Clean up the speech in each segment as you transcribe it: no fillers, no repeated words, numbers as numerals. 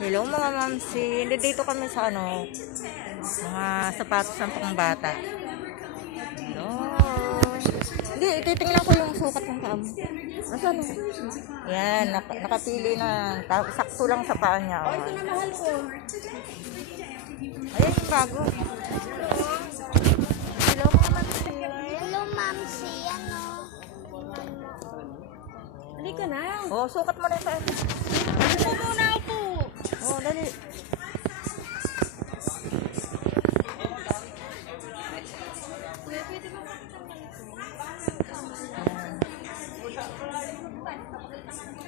Hello mga mamsi. Hindi dito kami sa mga sapatos ng pangbata. Hello. Hindi, titingnan ko yung sukat ng paa mo. Nasaan? Yan, nakapili na. Sakto lang sa paa niya. Oh, ito na mahal ko. Ayan yung bago. Hello mga mamsi. Hello, Mamsi. Ano? Halika na. Oh, sukat mo na yung paa mo. Upo muna, upo. Oh, dali.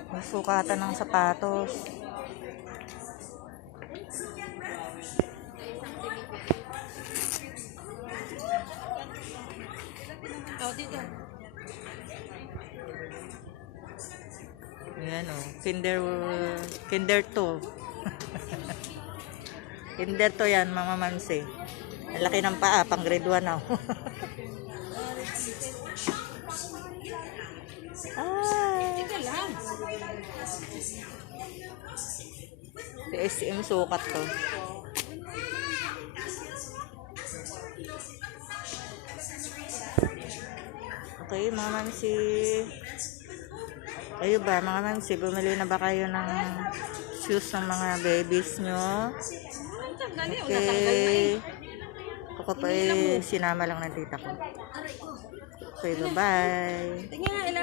May sukatan ng sapatos. Oh, dito. Ayan o. Kinder 2. Kinder 2 yan, mga mamsi. Ang laki ng paa, pang grade 1 na. Ay. Teka lang. Si SM sukat to. Okay, mga mamsi. Kayo ba, mga mamsi, bumili na ba kayo ng shoes ng mga babies nyo? Okay. Ako pa sinama lang ng tita ko. Okay, bye-bye. Tingnan nga,